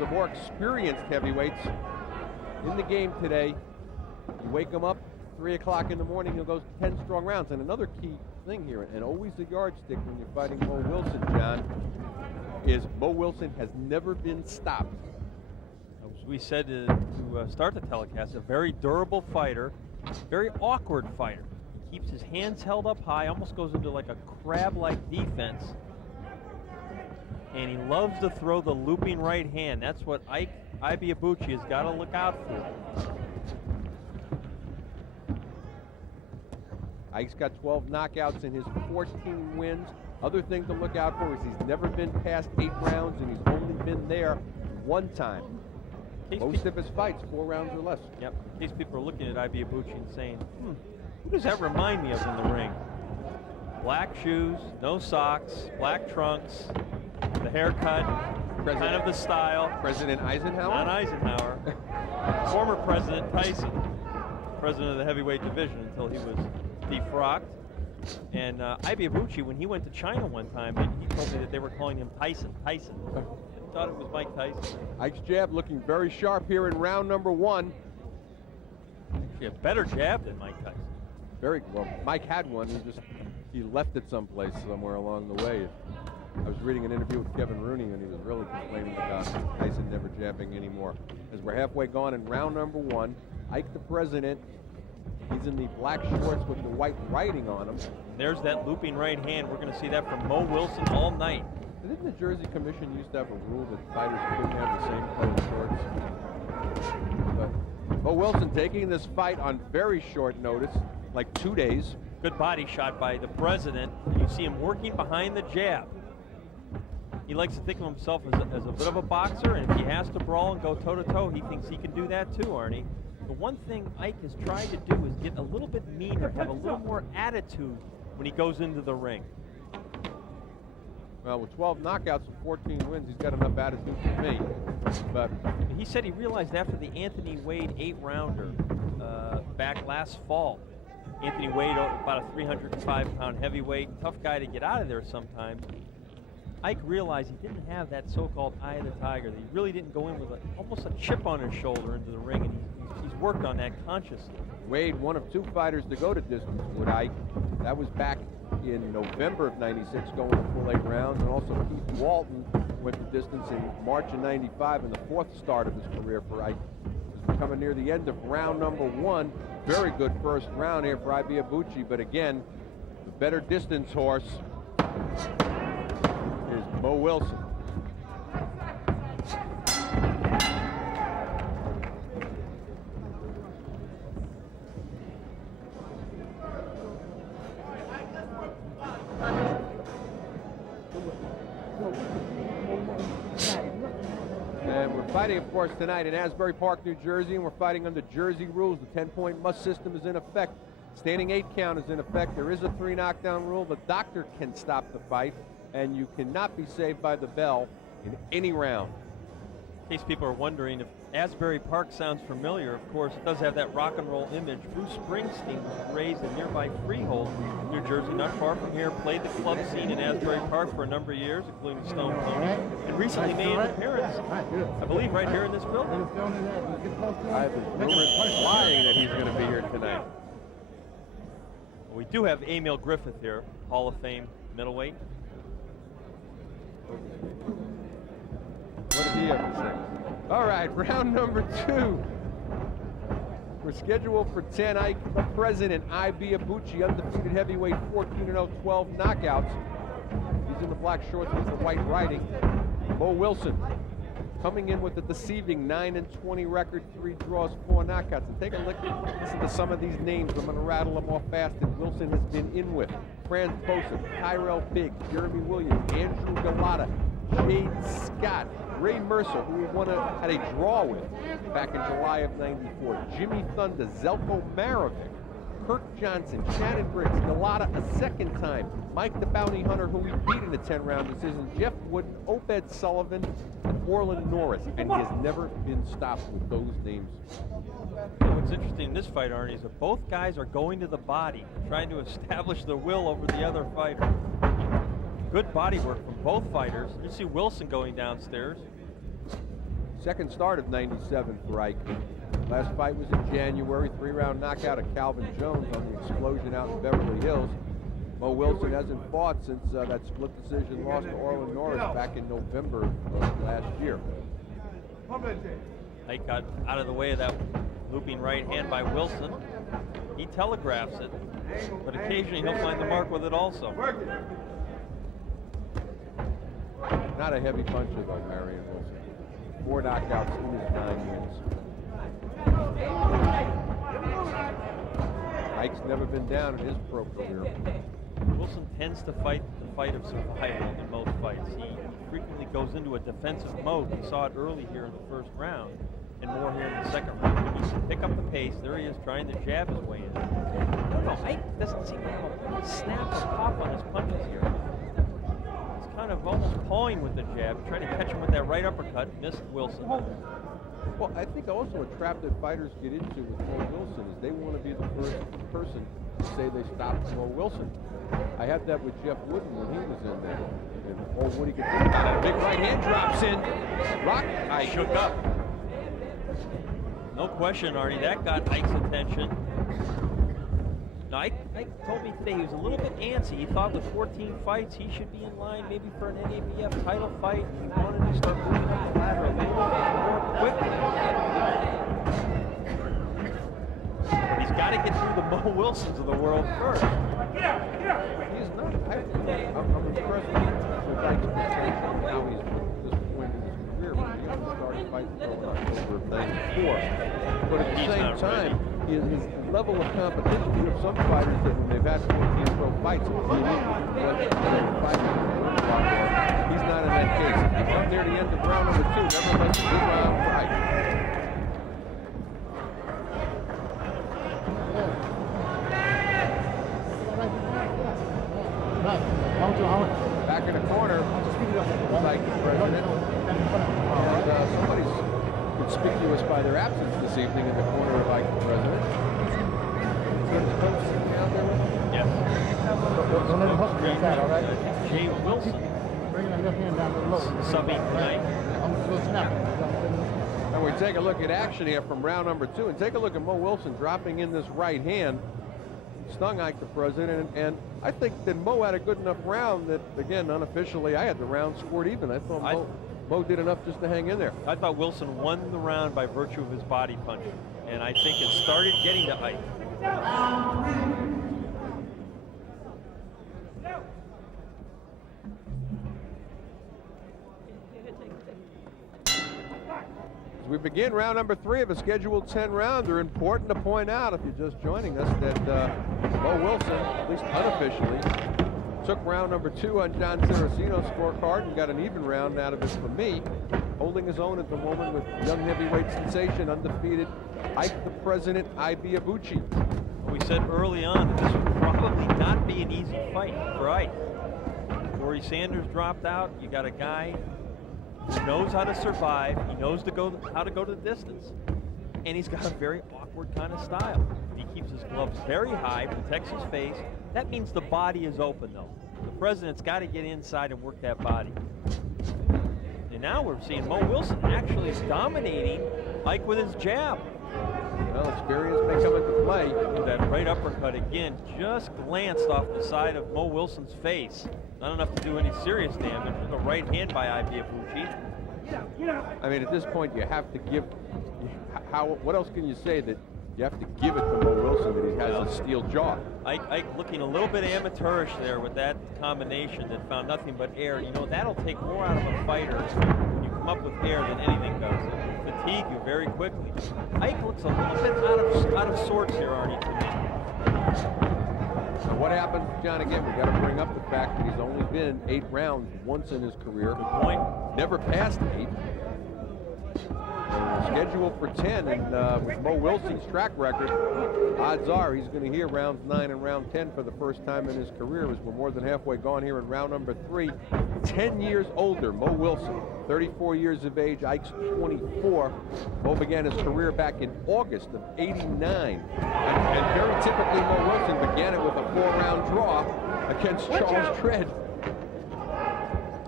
of the more experienced heavyweights in the game today. You wake him up 3 o'clock in the morning, he'll go 10 strong rounds. And another key thing here, and always the yardstick when you're fighting Mo Wilson, John, is Mo Wilson has never been stopped. As we said to start the telecast, a very durable fighter, very awkward fighter. He keeps his hands held up high, almost goes into like a crab-like defense. And he loves to throw the looping right hand. That's what Ibeabuchi has got to look out for. Ike's got 12 knockouts in his 14 wins. Other thing to look out for is he's never been past 8 rounds, and he's only been there 1 time. Most of his fights, 4 rounds or less. Yep. These people are looking at Ibeabuchi and saying, who does that remind me of in the ring? Black shoes, no socks, black trunks, the haircut, kind of the style. President Eisenhower? Not Eisenhower. Former President Tyson, president of the heavyweight division until he was defrocked. And Ibeabuchi, when he went to China one time, he told me that they were calling him Tyson. I thought it was Mike Tyson. Ike's jab looking very sharp here in round number 1. Actually, a better jab than Mike Tyson. Very well. Mike had one. He left it someplace somewhere along the way. I was reading an interview with Kevin Rooney, and he was really complaining about Tyson never jabbing anymore. As we're halfway gone in round number 1, Ike the President, he's in the black shorts with the white writing on them. There's that looping right hand. We're going to see that from Mo Wilson all night. Didn't the Jersey Commission used to have a rule that fighters couldn't have the same color shorts? But Mo Wilson taking this fight on very short notice, like 2 days. Good body shot by the President. You see him working behind the jab. He likes to think of himself as a bit of a boxer, and if he has to brawl and go toe-to-toe, he thinks he can do that too, Arnie. The one thing Ike has tried to do is get a little bit meaner, have a little more attitude when he goes into the ring. Well, with 12 knockouts and 14 wins, he's got enough attitude for me. But he said he realized after the Anthony Wade 8-rounder back last fall, Anthony Wade, about a 305-pound heavyweight, tough guy to get out of there sometimes. Ike realized he didn't have that so-called eye of the tiger. That he really didn't go in with almost a chip on his shoulder into the ring, and he's worked on that consciously. Wade, one of 2 fighters to go to distance with Ike. That was back in November of '96, going to full 8 rounds, and also Keith Walton went the distance in March of '95 in the 4th start of his career for Ike. As we're coming near the end of round number 1, very good first round here for Ibeabuchi, but again, the better distance horse is Mo Wilson. And we're fighting, of course, tonight in Asbury Park, New Jersey, and we're fighting under Jersey rules. The 10-point must system is in effect. Standing 8 count is in effect. There is a 3 knockdown rule. The doctor can stop the fight, and you cannot be saved by the bell in any round. In case people are wondering, if Asbury Park sounds familiar, of course, it does have that rock and roll image. Bruce Springsteen was raised in nearby Freehold, New Jersey, not far from here, played the club scene in Asbury Park for a number of years, including Stone Pony, and recently made an appearance, I believe, right here in this building. I have rumors flying that he's going to be here tonight. We do have Emil Griffith here, Hall of Fame middleweight. What did he have to say? All right, round number 2. We're scheduled for 10. Ike the President, Ibeabuchi, undefeated heavyweight, 14-0, 12 knockouts. He's in the black shorts with the white writing. Mo Wilson coming in with a deceiving 9-20 record, 3 draws, 4 knockouts. And take a listen to some of these names. I'm going to rattle them off fast that Wilson has been in with. Franz Bosa, Tyrell Biggs, Jeremy Williams, Andrew Galata, Jade Scott, Ray Mercer, who he had a draw with back in July of '94. Jimmy Thunder, Zelko Marovic, Kirk Johnson, Shannon Briggs, Galata a second time, Mike the Bounty Hunter, who he beat in a 10-round decision, Jeff Wooden, Obed Sullivan, and Orland Norris, and he has never been stopped with those names. What's interesting in this fight, Arnie, is that both guys are going to the body, trying to establish their will over the other fighter. Good body work from both fighters. You see Wilson going downstairs. Second start of 97 for Ike. Last fight was in January, 3-round knockout of Calvin Jones on the explosion out in Beverly Hills. Mo Wilson hasn't fought since that split decision loss to Orlin Norris back in November of last year. Ike got out of the way of that looping right hand by Wilson. He telegraphs it, but occasionally he'll find the mark with it also. Not a heavy puncher though, Marion Wilson. 4 knockouts in his 9 years. Ike's never been down in his pro career. Wilson tends to fight the fight of survival in most fights. He frequently goes into a defensive mode. We saw it early here in the first round, and more here in the second round. He needs to pick up the pace. There he is trying to jab his way in. I don't know, Ike doesn't seem to have a snap or pop on his punches here. He's kind of almost pawing with the jab, trying to catch him with that right uppercut. Missed Wilson. Well, I think also a trap that fighters get into with Mo Wilson is they want to be the first person to say they stopped Mo Wilson. I had that with Jeff Wooden when he was in there. And all Woody could think about it. Big right hand drops in. Rock Ike. Shook up. No question, Arnie, that got Ike's attention. Now, Ike told me today he was a little bit antsy. He thought with 14 fights he should be in line maybe for an NABF title fight. He wanted to start moving up the ladder a little bit more quickly. But he's got to get through the Mo Wilsons of the world first. He's not. I'm impressed with Ike's potential, how he's at this point in his career. When he started fighting in October of '94. But at the same time, his level of competition, you have some fighters that when they've had 14 pro fights, he's not in that case. He come near the end of round number 2, nevertheless a good round for Ike. Back in the corner, like the president. And somebody's conspicuous by their absence this evening in the corner of Ike the president. Yes. Don't let him hustle that side, all right? Jay Wilson. Bring that left hand down to the low. Subbing tonight. I'm just going to snap it. And we take a look at action here from round number 2, and take a look at Mo Wilson dropping in this right hand. Stung Ike the president, and I think that Mo had a good enough round that, again, unofficially, I had the round scored even. I thought Mo did enough just to hang in there. I thought Wilson won the round by virtue of his body punching, and I think it started getting to Ike. As we begin round number 3 of a scheduled 10-rounder, important to point out, if you're just joining us, that Mo Wilson, at least unofficially, took round number 2 on John Saraceno's scorecard and got an even round out of it for me, holding his own at the moment with young heavyweight sensation, undefeated Ike the President, Ibeabuchi. We said early on that this would probably not be an easy fight for Ike. Corey Sanders dropped out. You got a guy who knows how to survive. He knows how to go to the distance. And he's got a very awkward kind of style. He keeps his gloves very high, protects his face. That means the body is open, though. The president's got to get inside and work that body. And now we're seeing Mo Wilson actually dominating Ike with his jab. Well, experience may come into play. That right uppercut again just glanced off the side of Mo Wilson's face. Not enough to do any serious damage. With a right hand by Ibeabuchi. I mean, at this point, you have to give. What else can you say that you have to give it to Mo Wilson that he has a steel jaw? Ike looking a little bit amateurish there with that combination that found nothing but air. You know, that'll take more out of a fighter when you come up with air than anything does. It'll fatigue you very quickly. Ike looks a little bit out of sorts here, Arnie, to me. So what happened, John? Again, we got to bring up the fact that he's only been 8 rounds once in his career. Good point. Never passed 8. Scheduled for 10, and with Mo Wilson's track record, odds are he's going to hear rounds 9 and round 10 for the first time in his career, as we're more than halfway gone here in round number 3. 10 years older, Mo Wilson, 34 years of age, Ike's 24. Mo began his career back in August of '89, and very typically Mo Wilson began it with a 4-round draw against Charles Dredd.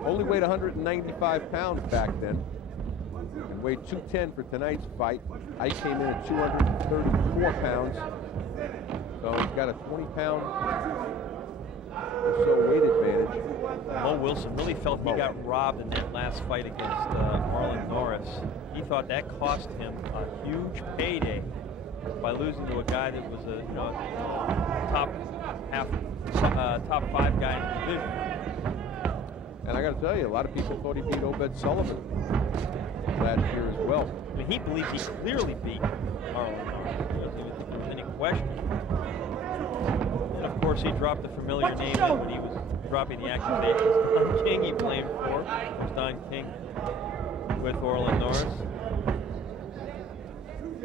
Only weighed 195 pounds back then. and weighed 210 for tonight's fight. Ike came in at 234 pounds. So he's got a 20-pound or so weight advantage. Mo Wilson really felt he got robbed in that last fight against Marlon Norris. He thought that cost him a huge payday by losing to a guy that was a top 5 guy in the division. And I got to tell you, a lot of people thought he beat Obed Sullivan last year as well. I mean, he believed he clearly beat Marlon Norris. There was any question. And of course, he dropped the familiar name when he was dropping the accusations. Don King he blamed for. It was Don King with Orlin Norris.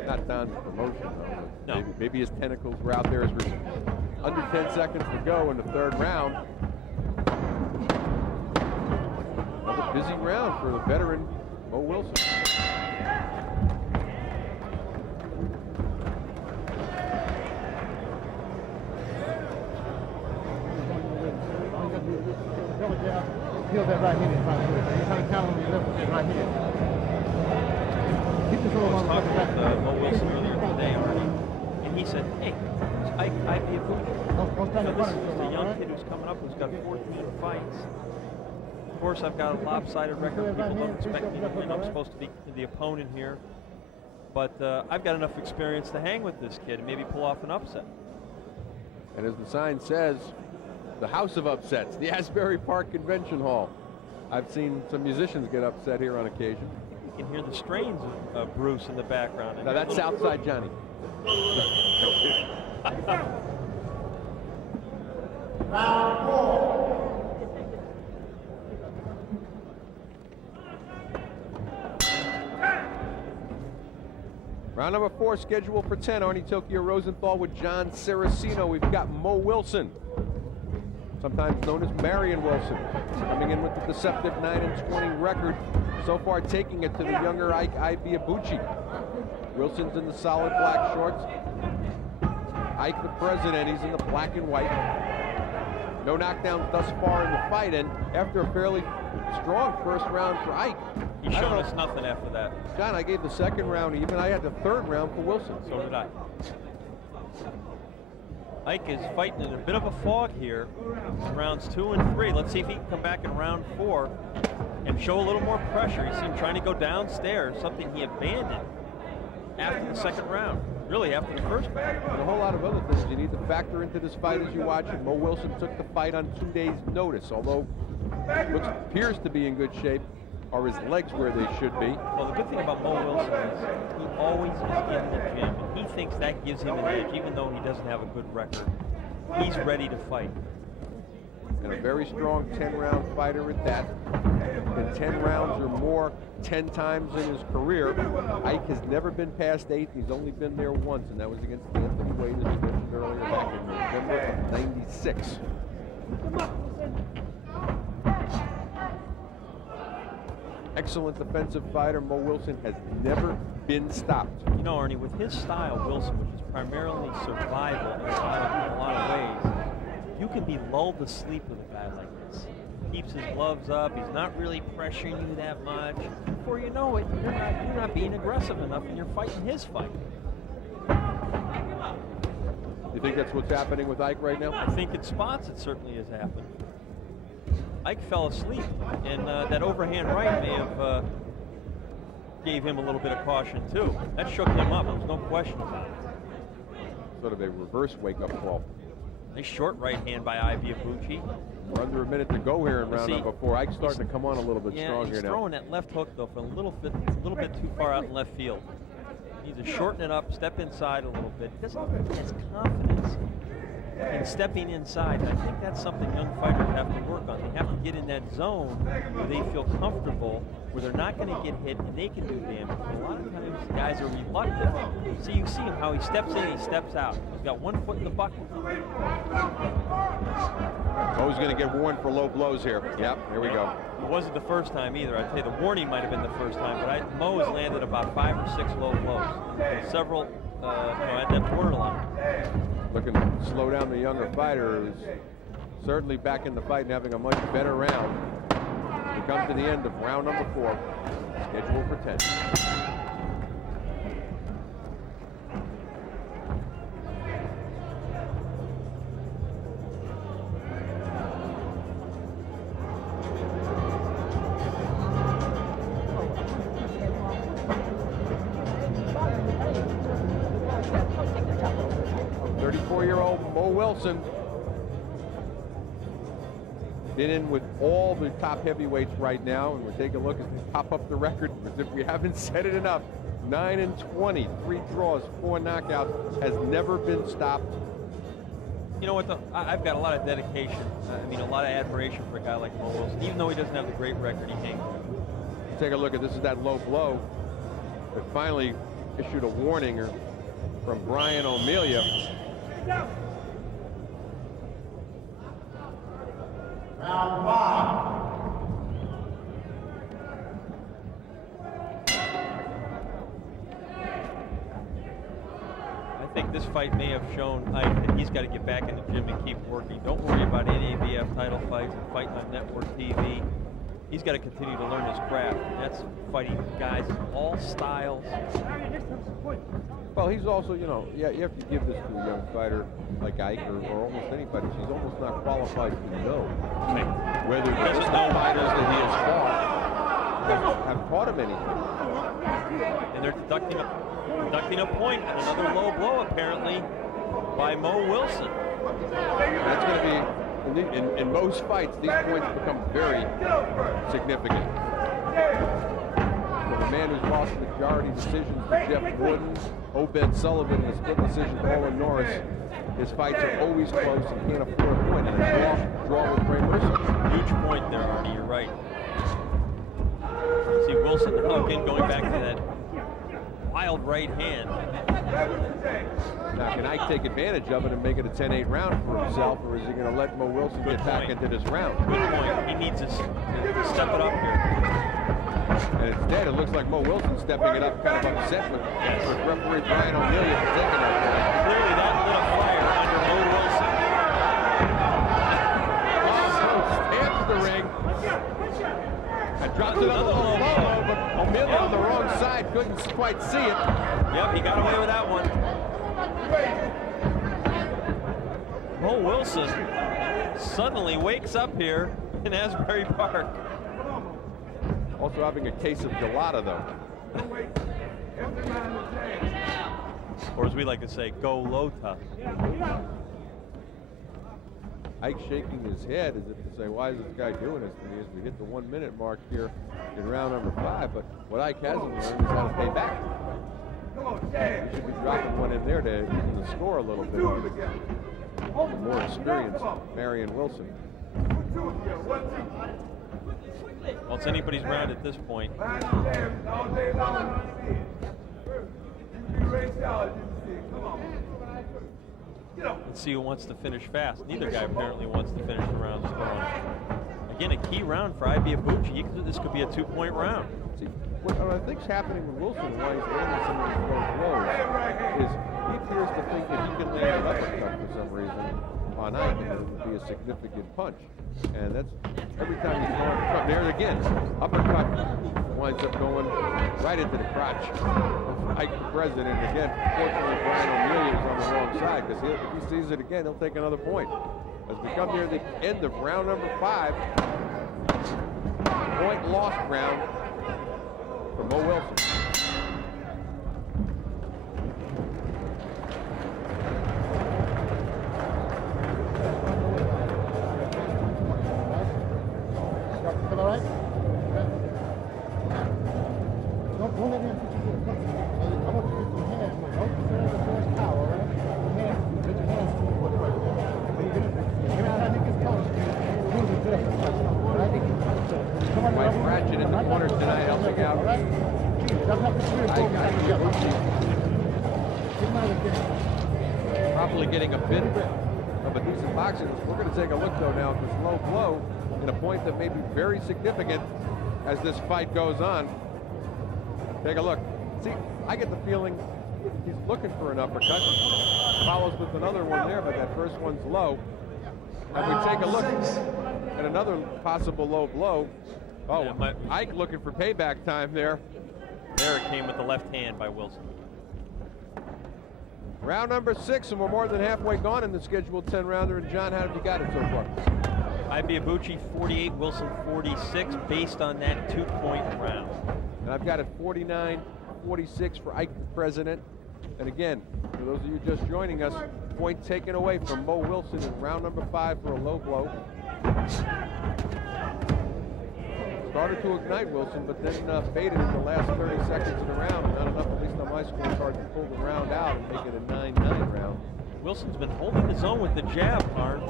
Not Don's promotion, though. No. Maybe his tentacles were out there as we're under 10 seconds to go in the third round. Another busy round for the veteran Mo Wilson. Feel that right hand in front of you. You're trying to count on your left hand right here. Keep this I little was one talking back. with Mo Wilson earlier today, Arnie, and he said, hey, Ibeabuchi. Don't stand in This front of is you. a young kid who's coming up who's got 14 fights. Of course, I've got a lopsided record. People don't expect me to win. I'm supposed to be the opponent here. But I've got enough experience to hang with this kid and maybe pull off an upset. And as the sign says, the house of upsets, the Asbury Park Convention Hall. I've seen some musicians get upset here on occasion. You can hear the strains of Bruce in the background. Now that's Southside Johnny. Round number 4 scheduled for 10. Arnie Tokyo Rosenthal with John Saraceno. We've got Mo Wilson, sometimes known as Marion Wilson, coming in with the deceptive 9-20 record. So far taking it to the younger Ike Ibeabuchi. Wilson's in the solid black shorts. Ike the president, he's in the black and white. No knockdowns thus far in the fight, and after a fairly strong first round for Ike. He's shown us nothing after that. John, I gave the second round even. I had the third round for Wilson. So did I. Ike is fighting in a bit of a fog here in rounds 2 and 3. Let's see if he can come back in round 4 and show a little more pressure. You see him trying to go downstairs, something he abandoned after the second round, really after the first round. And a whole lot of other things you need to factor into this fight as you watch it. Mo Wilson took the fight on 2 days' notice, although what appears to be in good shape. Are his legs where they should be? Well, the good thing about Mo Wilson is he always is in the gym, and he thinks that gives him an edge, even though he doesn't have a good record. He's ready to fight. And a very strong 10-round fighter at that. In 10 rounds or more 10 times in his career. Ike has never been past 8. He's only been there once, and that was against Anthony Wade, as we mentioned earlier, back in November of '96. Excellent defensive fighter. Mo Wilson has never been stopped. You know, Arnie, with his style, Wilson, which is primarily survival in a lot of ways, you can be lulled to sleep with a guy like this. He keeps his gloves up. He's not really pressuring you that much. Before you know it, you're not being aggressive enough, and you're fighting his fight. You think that's what's happening with Ike right now? I think in spots it certainly has happened. Ike fell asleep, and that overhand right may have gave him a little bit of caution too. That shook him up. There's no question about it. Sort of a reverse wake-up call. Nice short right hand by Ibeabuchi. We're under a minute to go here in round number 4. Ike's starting to come on a little bit strong he's here now. throwing that left hook though from a little bit too far out in left field. He needs to shorten it up, step inside a little bit. He doesn't have as confidence in stepping inside. And I think that's something young fighters have to work on. They have to get in that zone where they feel comfortable, where they're not going to get hit and they can do damage. And a lot of times guys are reluctant. So you see him how he steps in, he steps out. He's got one foot in the bucket. Mo's going to get warned for low blows here. Yep, here we go. It wasn't the first time either. I'd say the warning might have been the first time, but Mo has landed about 5 or 6 low blows. And several, at that borderline. Looking to slow down the younger fighter, who's certainly back in the fight and having a much better round. We come to the end of round number 4. scheduled for 10. Mo Wilson been in with all the top heavyweights right now, and we're taking a look as they pop up the record, as if we haven't said it enough. 9-20, 3 draws, 4 knockouts, has never been stopped. You know what, I've got a lot of dedication, I mean a lot of admiration for a guy like Mo Wilson, even though he doesn't have the great record he hangs with. Take a look at this, is that low blow that finally issued a warning from Brian O'Melia. Round 5. I think this fight may have shown Ike that he's got to get back in the gym and keep working. Don't worry about NABF title fights and fighting on network TV. He's got to continue to learn his craft. That's fighting guys of all styles. Well, he's also, you know, you have to give this to a young fighter like Ike or almost anybody. He's almost not qualified to know whether the fighters that he has fought have taught him anything. And they're deducting a point and another low blow apparently by Mo Wilson. That's going to be, in most fights, these points become very significant. For the man who's lost majority decisions to Jeff Gordon, Obed Sullivan, and a split decision to Olin Norris, his fights are always close and can't afford a point. And a draw with Ray Mercer. Huge point there, Artie, you're right. See Wilson again going back to that wild right hand. Now, can Ike take advantage of it and make it a 10-8 round for himself, or is he going to let Mo Wilson get back into this round? Good point. He needs to step it up here. And instead, it looks like Mo Wilson stepping it up, kind of upset with referee Brian O'Melia for taking that point. Clearly, that lit a fire under Mo Wilson. Stamps the ring. And drops another low blow, but O'Melia on the wrong side couldn't quite see it. Yep, he got away with that one. Mo Wilson suddenly wakes up here in Asbury Park. Also having a case of gelato, though. Or as we like to say, go Lota. Ike shaking his head as if to say, why is this guy doing this to me as we hit the 1 minute mark here in round number 5. But what Ike hasn't learned is how to pay back. He should be dropping one in there to even the score a little bit. The more experienced Marion Wilson. Well, it's anybody's round at this point. Let's see who wants to finish fast. Neither guy apparently wants to finish the round strong. Again, a key round for Ibeabuchi. This could be a 2-point round. See, what I think's happening with Wilson and why he's landing some of these low blows is he appears to think that he can land an uppercut for some reason on Ike, and it would be a significant punch. And that's every time he's going from there again. Uppercut winds up going right into the crotch of Ike the President. Again, fortunately, Brian O'Melia is on the wrong side, because if he sees it again, he'll take another point. As we come near the end of round number 5, point lost round for Mo Wilson. All right? Don't let him put you to the front. I want you to put your hands, don't put the first towel, all right? Your hands, put your hands to the foot right there. Every time he gets close, move it to the front. All right? Come on, Mike Ratchet in the corner tonight helping out. All right? Probably getting a bit of a decent boxing. We're going to take a look, though, now at this low blow in a point that may be very significant as this fight goes on. Take a look. See, I get the feeling he's looking for an uppercut. Follows with another one there, but that first one's low. And we take a look at another possible low blow. Oh, Yeah, Ike looking for payback time there. There it came with the left hand by Wilson. Round number 6, and we're more than halfway gone in the scheduled 10-rounder. And John, how have you got it so far? Ibeabuchi 48, Wilson 46, based on that 2-point round. And I've got it 49-46 for Ike the President. And again, for those of you just joining us, point taken away from Mo Wilson in round number 5 for a low blow. Started to ignite Wilson, but then faded in the last 30 seconds of the round. Not enough, at least on my scorecard, to pull the round out and make it a 9-9 round. Wilson's been holding his own with the jab, Arn.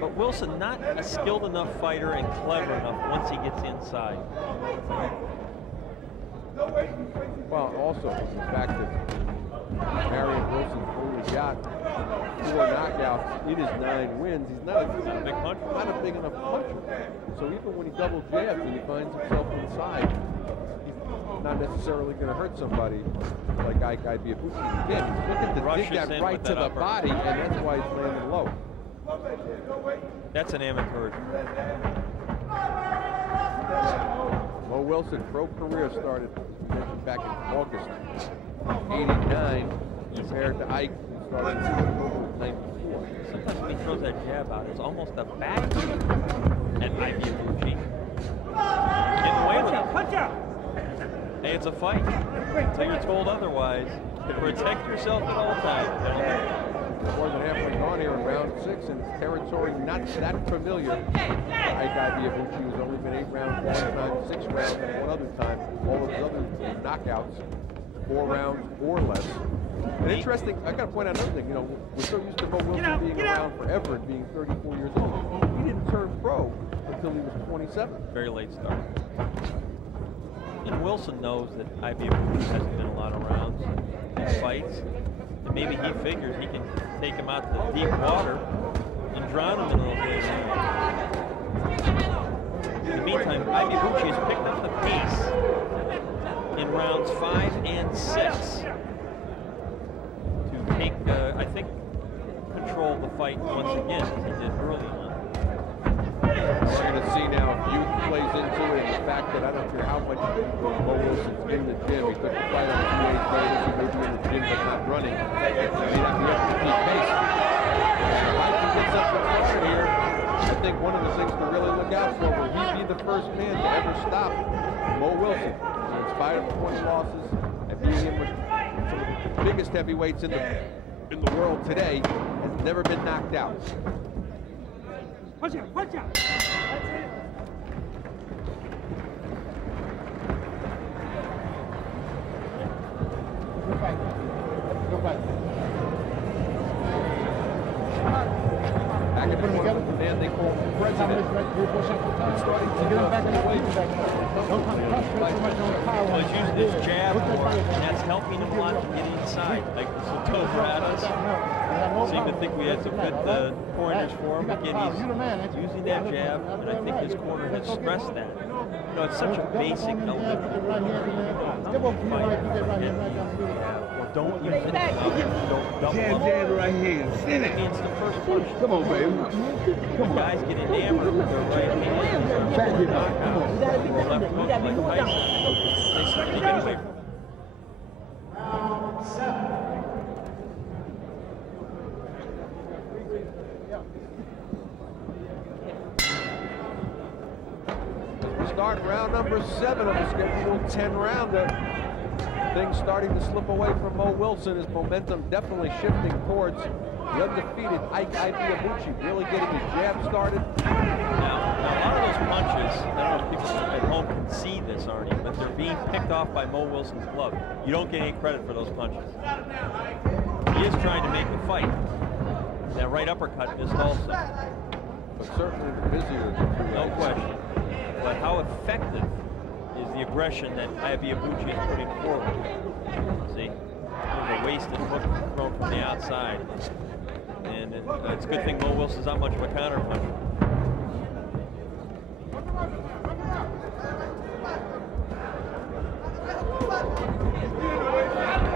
But Wilson not a skilled enough fighter and clever enough once he gets inside. Well, also, the fact that Marion Wilson's only got 4 knockouts in his 9 wins, he's not a big puncher. Not a big enough puncher. So even when he double jabs and he finds himself inside, he's not necessarily going to hurt somebody like Ike Ibeabuchi. Again, he's looking to Rushes dig that in right with to that the upper. body, and that's why he's landing low. That's an amateur. Mo Wilson, pro career started back in August '89, compared to Ike, who started in '94. Sometimes when he throws that jab out, it's almost a back at Ibeabuchi. Getting away with it. Punch out! Hey, it's a fight. Until you're told otherwise. Protect yourself at all times, gentlemen. More than halfway gone here in round 6, and it's territory not that familiar. Ike Ibeabuchi, who's only been 8 rounds one time, 6 rounds, and one other time. All of his other knockouts, 4 rounds or less. And interesting, I got to point out another thing. You know, we're so used to Mo Wilson being around forever and being 34 years old. He didn't turn pro until he was 27. Very late start. And Wilson knows that Ibeabuchi hasn't been a lot of rounds in fights. And maybe he figures he can take him out to the deep water and drown him in a little bit. In the meantime, Ibeabuchi has picked up the pace in rounds 5 and 6 to take, I think, control of the fight once again, as he did early on. We're going to see now if youth plays into it, and the fact that I don't care how much Mo Wilson's in the gym. He took the fight on 2 days notice. He may be in the gym but not running. He may not be able to keep pace. If I can get something started here, I think one of the things to really look out for, will he be the first man to ever stop Mo Wilson? In spite of 20 losses and being in with some of the biggest heavyweights in the world today, has never been knocked out. Punch out! Punch out! Good fight. Good fight. Back in the corner, the man they call President. Starting to Get him back in the way. way. Don't concentrate so much on the power. Well, he's using his jab more, and that's helping him a lot to get inside. Like some over at us. Seemed to think we had some good pointers for him. Again, he's using that jab, and I think his corner has stressed that. You know, it's such a basic element. Don't use it. Don't double up. right here. Sit it. Against the first punch. Come on, baby. Come on. Guys get enamored with their right hand. Back it up. Come on. Or left hook like Tyson. They start to get away from him. Round 7. We start round number 7 of the scheduled 10-rounder. Things starting to slip away from Mo Wilson. His momentum definitely shifting towards the undefeated Ike Ibeabuchi, really getting his jab started. Now, a lot of those punches, I don't know if people at home can see this, Arnie, but they're being picked off by Mo Wilson's glove. You don't get any credit for those punches. He is trying to make the fight. That right uppercut missed also. But certainly the busier of the two No legs. question. But how effective is the aggression that Ibeabuchi is putting forward? See, there's a wasted hook thrown from the outside. And it's a good thing Mo Wilson's not much of a counter puncher.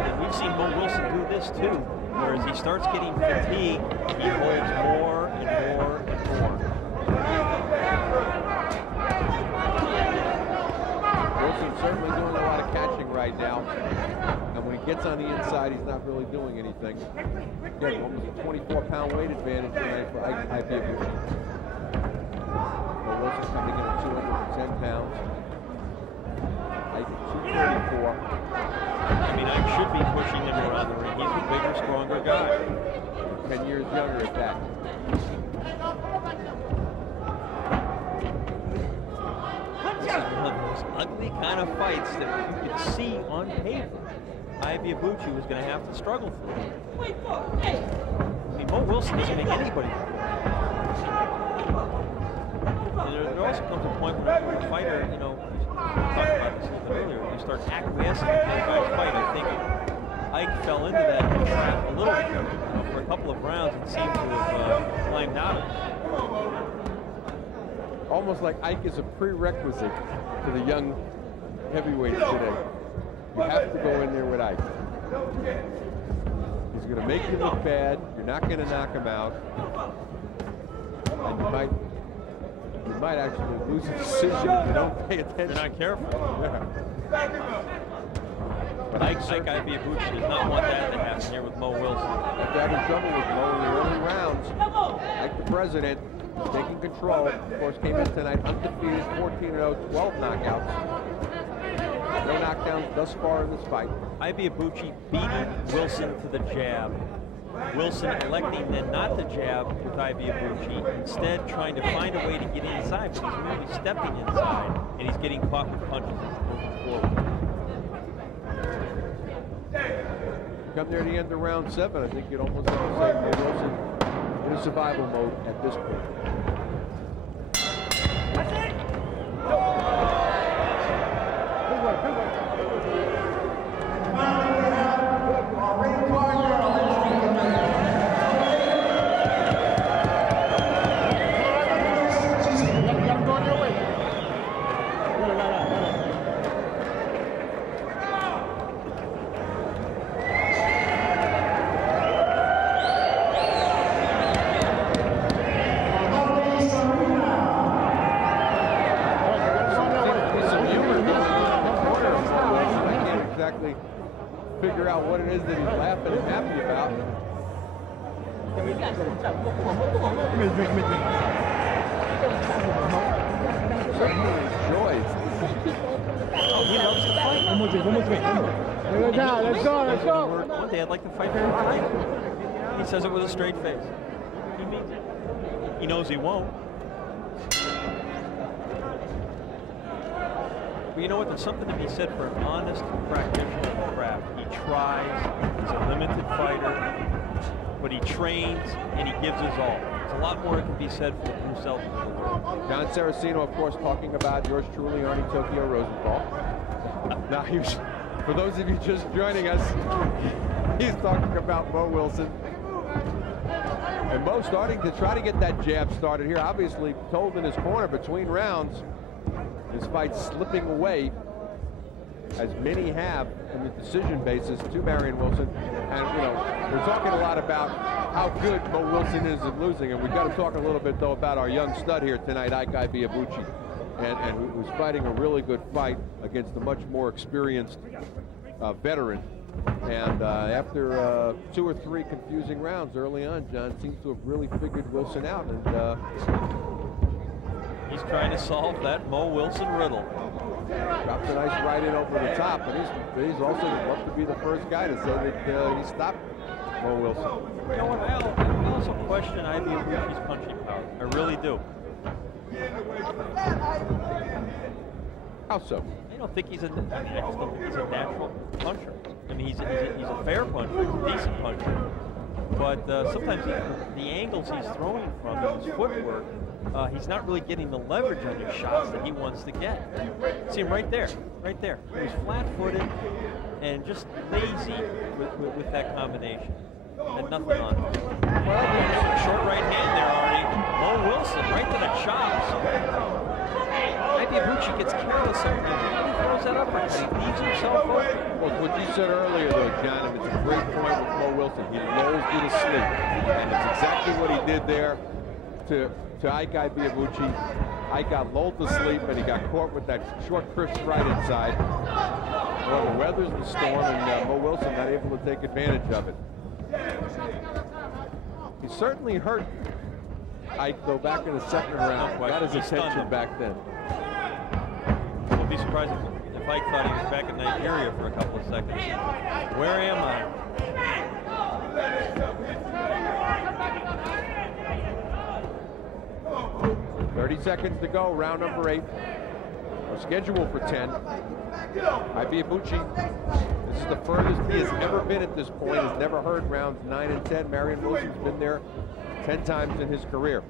And we've seen Mo Wilson do this too Whereas he starts getting fatigued, he holds more and more and more. Wilson's certainly doing a lot of catching right now. And when he gets on the inside, he's not really doing anything. Again, almost a 24-pound weight advantage tonight for Ibeabuchi. Wilson coming in at 210 pounds. Ike at 234. I mean, Ike should be pushing him around the ring. He's a bigger, stronger guy. 10 years younger at that. This is one of those ugly kind of fights that you could see on paper. Ibeabuchi was going to have to struggle through. I mean, Mo Wilson doesn't make anybody. There also comes a point when a fighter, you know, we talked about this a little bit earlier, you start acquiescing in a guy's fight. I think Ike fell into that trap a little bit, for a couple of rounds and seemed to have climbed out of it. Almost like Ike is a prerequisite to the young heavyweights today. You have to go in there with Ike. He's going to make you look bad. You're not going to knock him out. And you might actually lose a decision if you don't pay attention. You're not careful. Yeah. But Ike Ibeabuchi does not want that to happen here with Mo Wilson. After having trouble with Mo in the early rounds, Ike the president is taking control. Of course, came in tonight undefeated, 14-0, 12 knockouts. No knockdowns thus far in this fight. Ibeabuchi beating Wilson to the jab. Wilson electing then not to jab with Ibeabuchi, instead trying to find a way to get inside, but he's merely stepping inside, and he's getting caught with punches moving forward. Come near the end of round 7, I think you'd almost have to say Mo Wilson in a survival mode at this point. Figure out what it is that he's laughing and happy about. Certainly enjoys. Oh, he loves to fight. Let's go. One day I'd like to fight him tonight. He says it with a straight face. He means it. He knows he won't. But you know what? There's something to be said for an honest practitioner of the craft. He tries. He's a limited fighter, but he trains and he gives his all. There's a lot more that can be said for Bruce Elton. John Saraceno, of course, talking about yours truly, Arnie Tokyo Rosenthal. Now, for those of you just joining us, he's talking about Mo Wilson. And Mo starting to try to get that jab started here. Obviously, told in his corner between rounds. This fight's slipping away, as many have on the decision basis, to Marion Wilson. And, you know, we're talking a lot about how good Mo Wilson is at losing, and we've got to talk a little bit, though, about our young stud here tonight, Ike Ibeabuchi, and who was fighting a really good fight against a much more experienced veteran. And after 2 or 3 confusing rounds early on, John seems to have really figured Wilson out, and he's trying to solve that Mo Wilson riddle. dropped a nice right in over the top, but he's also love to be the first guy to say that he stopped Mo Wilson. You know what? I also question Ibeabuchi's punching power. I really do. How so? I don't think he's I just don't think he's a natural puncher. I mean, he's a fair puncher, he's a decent puncher. But sometimes the angles he's throwing from, his footwork, he's not really getting the leverage on his shots that he wants to get. See him right there, right there. He was flat-footed and just lazy with that combination. Had nothing on it. Short right hand there, Arnie. Mo Wilson right to the chops. Ibeabuchi gets careless sometimes. He throws throws that uppercut. He leaves himself open. Well, what you said earlier, though, John, and it's a great point with Mo Wilson. He lulls you to sleep, and it's exactly what he did there to Ike Ibeabuchi. Ike got lulled to sleep, and he got caught with that short, crisp right inside. Well, the weathers the storm, and Mo Wilson not able to take advantage of it. He certainly hurt Ike, though, back in the second round. Got his attention back then. I'd be surprised if Ike thought he was back in Nigeria for a couple of seconds. Where am I? 30 seconds to go, round number 8. We're scheduled for 10. Ibeabuchi, this is the furthest he has ever been at this point. Has never heard rounds 9 and 10. Marion Wilson's been there 10 times in his career.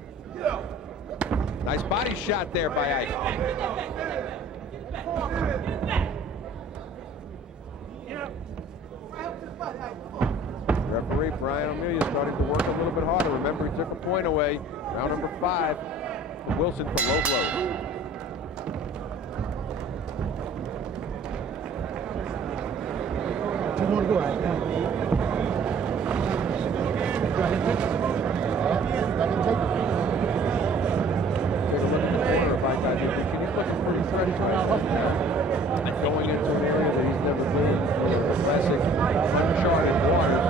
Nice body shot there by Ike. Referee Brian O'Melia starting to work a little bit harder. Remember, he took a point away. Round number 5. Wilson for low blow. Two more to go right now. Go ahead, take it. Take it. Take a look at the corner of Ike Ibeabuchi. He's looking pretty fresh. Going into an area that he's never been in. Classic uncharted waters.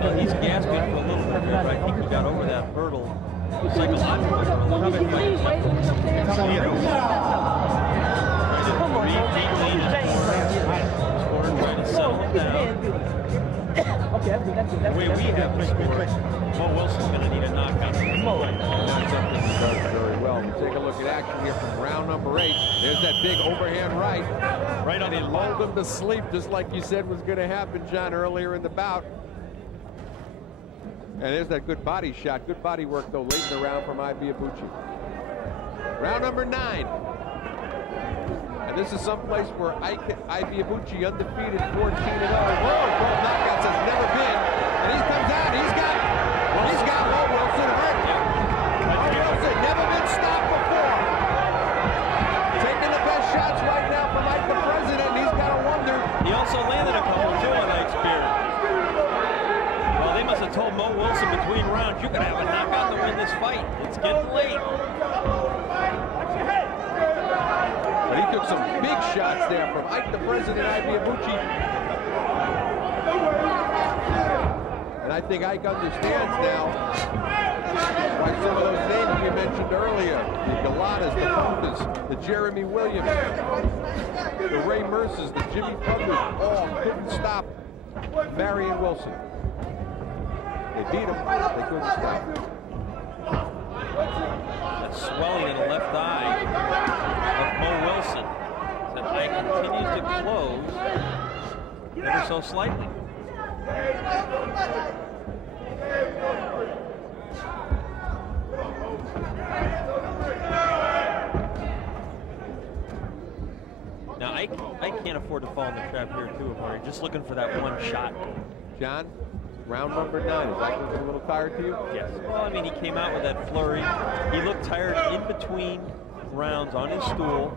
Well, he's gasping for a little bit here, but I think he got over that hurdle psychologically for a little bit. Trying to settle him down. The way we have the score, Mo Wilson's going to need a knockout. And that's something he does very well. We take a look at action here from round number 8. There's that big overhand right. Right on and the he lulled him to sleep, just like you said was going to happen, John, earlier in the bout. And there's that good body shot. Good body work, though, late in the round from Ibeabuchi. Round number 9. And this is someplace where Ibeabuchi undefeated 14-0. Whoa, 12 knockouts has never been. And he comes out. He's got Mo Wilson hurt. Mo Wilson never been stopped before. Taking the best shots right now from Ike the President. And he's got to wonder. He also landed a couple too on Ike's beard. Well, they must have told Mo Wilson between rounds, you could have a knockout to win this fight. It's getting late. But he took some big shots there from Ike the President, Ibeabuchi. And I think Ike understands now why some of those names we mentioned earlier, the Galatas, the Fundas, the Jeremy Williams, the Ray Mercers, the Jimmy Funders, all couldn't stop Marion Wilson. They beat him, they couldn't stop him. That swelling in the left eye of Mo Wilson. That eye continues to close ever so slightly. Now, I can't afford to fall in the trap here, too, Marion. Just looking for that one shot. John, round number 9. Is that a little tired to you? Yes. Well, I mean, he came out with that flurry. He looked tired in between rounds on his stool.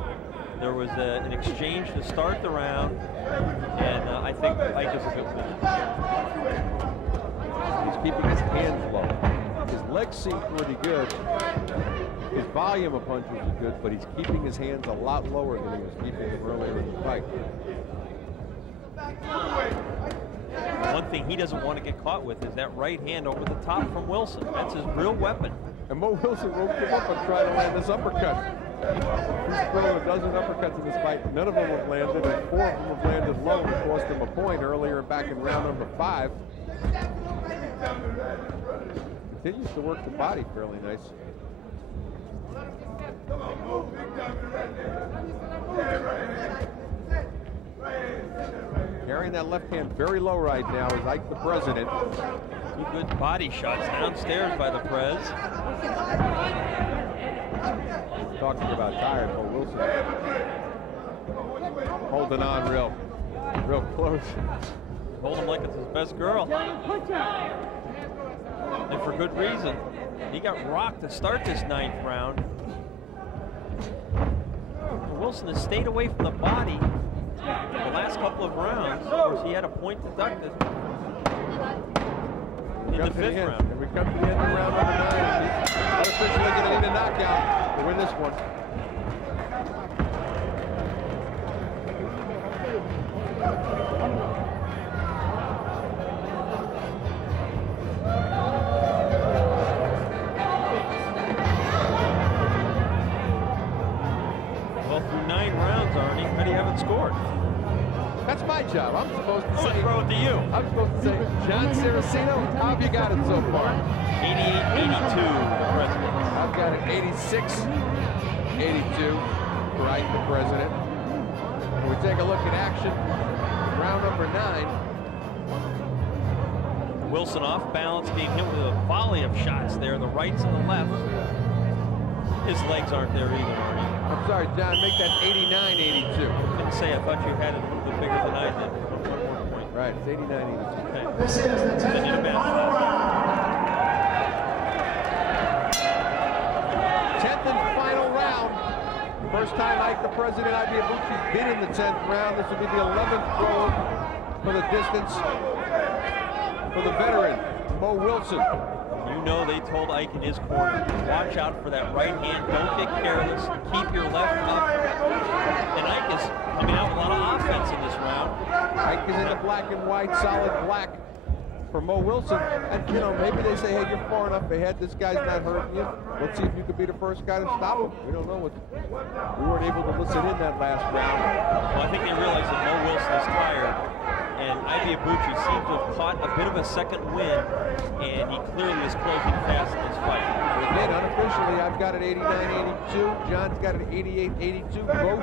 There was an exchange to start the round, and I think Ike is a good winner. He's keeping his hands low. His legs seem pretty good. His volume of punches is good, but he's keeping his hands a lot lower than he was keeping them earlier in the fight. One thing he doesn't want to get caught with is that right hand over the top from Wilson. That's his real weapon. And Mo Wilson won't give up and try to land this uppercut. He's thrown a dozen uppercuts in this fight. None of them have landed, and 4 of them have landed low and cost him a point earlier back in round number 5. Continues to work the body fairly nice. Carrying that left hand very low right now is Ike the President. 2 good body shots downstairs by the Prez. Talking about tired, Mo Wilson holding on real close. Hold him like it's his best girl. And for good reason. He got rocked to start this 9th round. Wilson has stayed away from the body the last couple of rounds. Of course, he had a point deducted in the 5th round. And we come to the end of round number 9. He's unofficially going to need a knockout to win this one. Well, through 9 rounds, Arnie, how do you have it scored? That's my job. I'm supposed to I'm going say. to throw it to you. I'm supposed to say, John Saraceno, how have you got it so far? 88-82, the president. I've got it 86-82 for Ike the President. When we take a look at action, round number 9. Wilson off balance, being hit with a volley of shots there, the rights and the left. His legs aren't there either, Arnie. I'm sorry, John, make that 89-82. Didn't say, I thought you had it a little bit bigger than I did. One more point. Right, it's 89-82. Okay. This is the 10th and final round. 10th and final round. First time Ike the President Ibeabuchi's been in the 10th round. This will be the 11th throw for the distance for the veteran, Mo Wilson. You know they told Ike in his corner, watch out for that right hand, don't get careless, keep your left up. And Ike is coming out with a lot of offense in this round. Ike is in the black and white, solid black for Mo Wilson. And, you know, maybe they say, hey, you're far enough ahead. This guy's not hurting you. Let's see if you could be the first guy to stop him. We don't know what. We weren't able to listen in that last round. Well, I think they realize that Mo Wilson is tired. And Ibeabuchi seems to have caught a bit of a second wind, and he clearly is closing fast in this fight. Again, unofficially, I've got it 89-82. John's got it 88-82. Both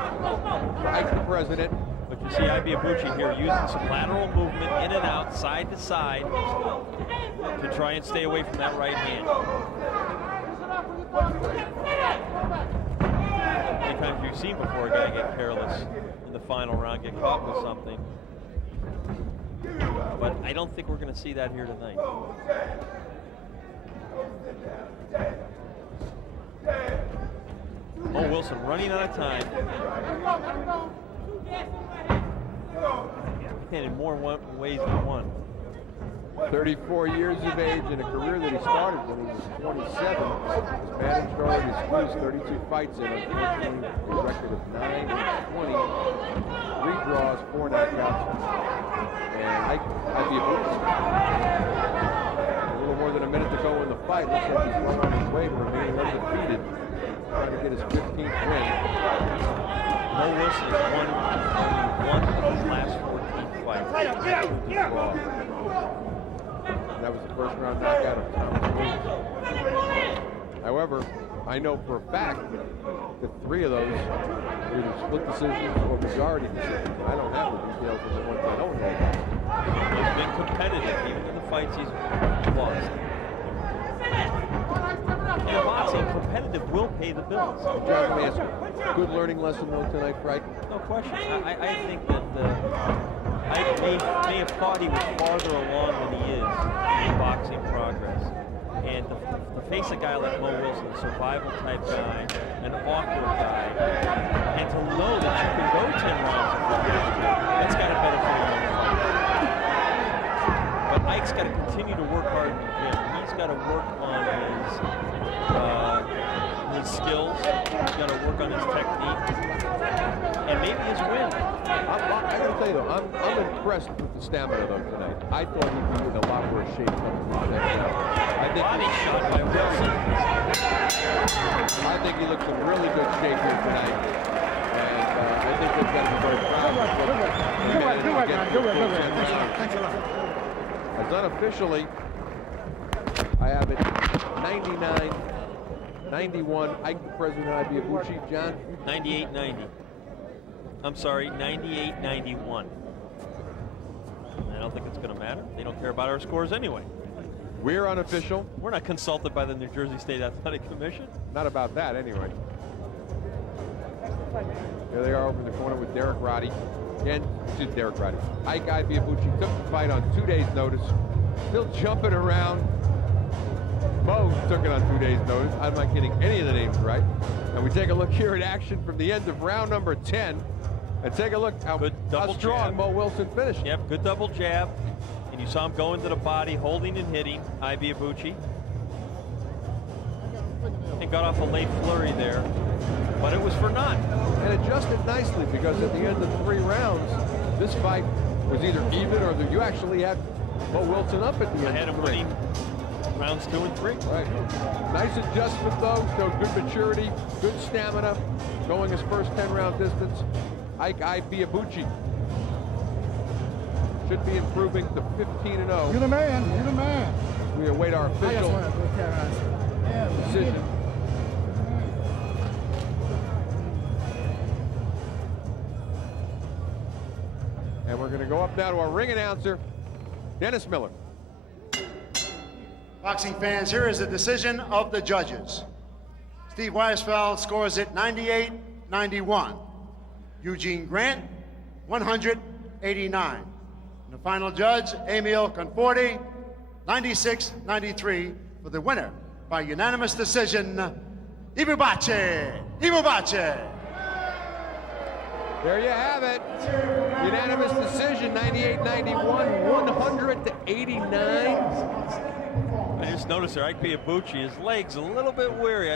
for Ike the President. But you see Ibeabuchi here using some lateral movement in and out, side to side, to try and stay away from that right hand. Many times you've seen before a guy get careless in the final round, get caught with something. But I don't think we're going to see that here tonight. Mo Wilson running out of time. And in more ways than one. 34 years of age in a career that he started when he was 27. His managed started his schools 32 fights in, unfortunately, a record of 9-20, 3 draws, 4 knockouts. And Ibeabuchi, a little more than a minute to go in the fight. Looks like he's well on his way to remaining undefeated, trying to get his 15th win. Mo Wilson has won only one of his last 14 fights. That was the first round knockout of Thomas Williams. However, I know for a fact that 3 of those were either split decisions or majority decisions. I don't have the details of the ones I don't know. He's been competitive, even in the fights he's lost. In boxing, competitive will pay the bills. John, let me ask you, good learning lesson though tonight, Frank? No question. I think that Ike may have thought he was farther along than he is in boxing progress. And to face a guy like Mo Wilson, a survival type guy, an awkward guy, and to know that you can go 10 rounds in front of him, that's got to benefit him in the fight. But Ike's got to continue to work hard in the gym. He's got to work on his skills. He's got to work on his technique. And maybe his win. I got to tell you though, I'm impressed with the stamina though tonight. I thought he'd be in a lot worse shape coming into the next round. Body shot by Wilson. I think he looks in really good shape here tonight. And I think they've got to be very proud of him. As unofficially, I have it 99-91. Ike the President Ibeabuchi. John? 98-90. I'm sorry, 98-91. I don't think it's going to matter. They don't care about our scores anyway. We're unofficial. We're not consulted by the New Jersey State Athletic Commission. Not about that, anyway. Here they are over in the corner with Derek Roddy. Again, Derek Roddy. Ike Ibeabuchi took the fight on 2 days' notice. Still jumping around. Mo took it on 2 days' notice. I'm not getting any of the names right. And we take a look here at action from the end of round number 10. And take a look how strong jab. Mo Wilson finished. Yep, good double jab. And you saw him go into the body, holding and hitting Ibeabuchi. And got off a late flurry there. But it was for naught. And adjusted nicely because at the end of 3 rounds, this fight was either even or you actually had Mo Wilson up at the I end had of him 3. winning rounds 2 and 3. Right. Nice adjustment though, showed good maturity, good stamina, going his first 10-round distance. Ibeabuchi should be improving to 15-0. You're the man. You're the man. We await our official decision. And we're going to go up now to our ring announcer, Dennis Miller. Boxing fans, here is the decision of the judges. Steve Weisfeld scores it 98-91. Eugene Grant, 189. And the final judge, Emil Conforti, 96-93 for the winner by unanimous decision, Ibeabuchi. Ibeabuchi. There you have it. Unanimous decision, 98-91, 100-89. I just noticed there, Ibeabuchi, his leg's a little bit weary.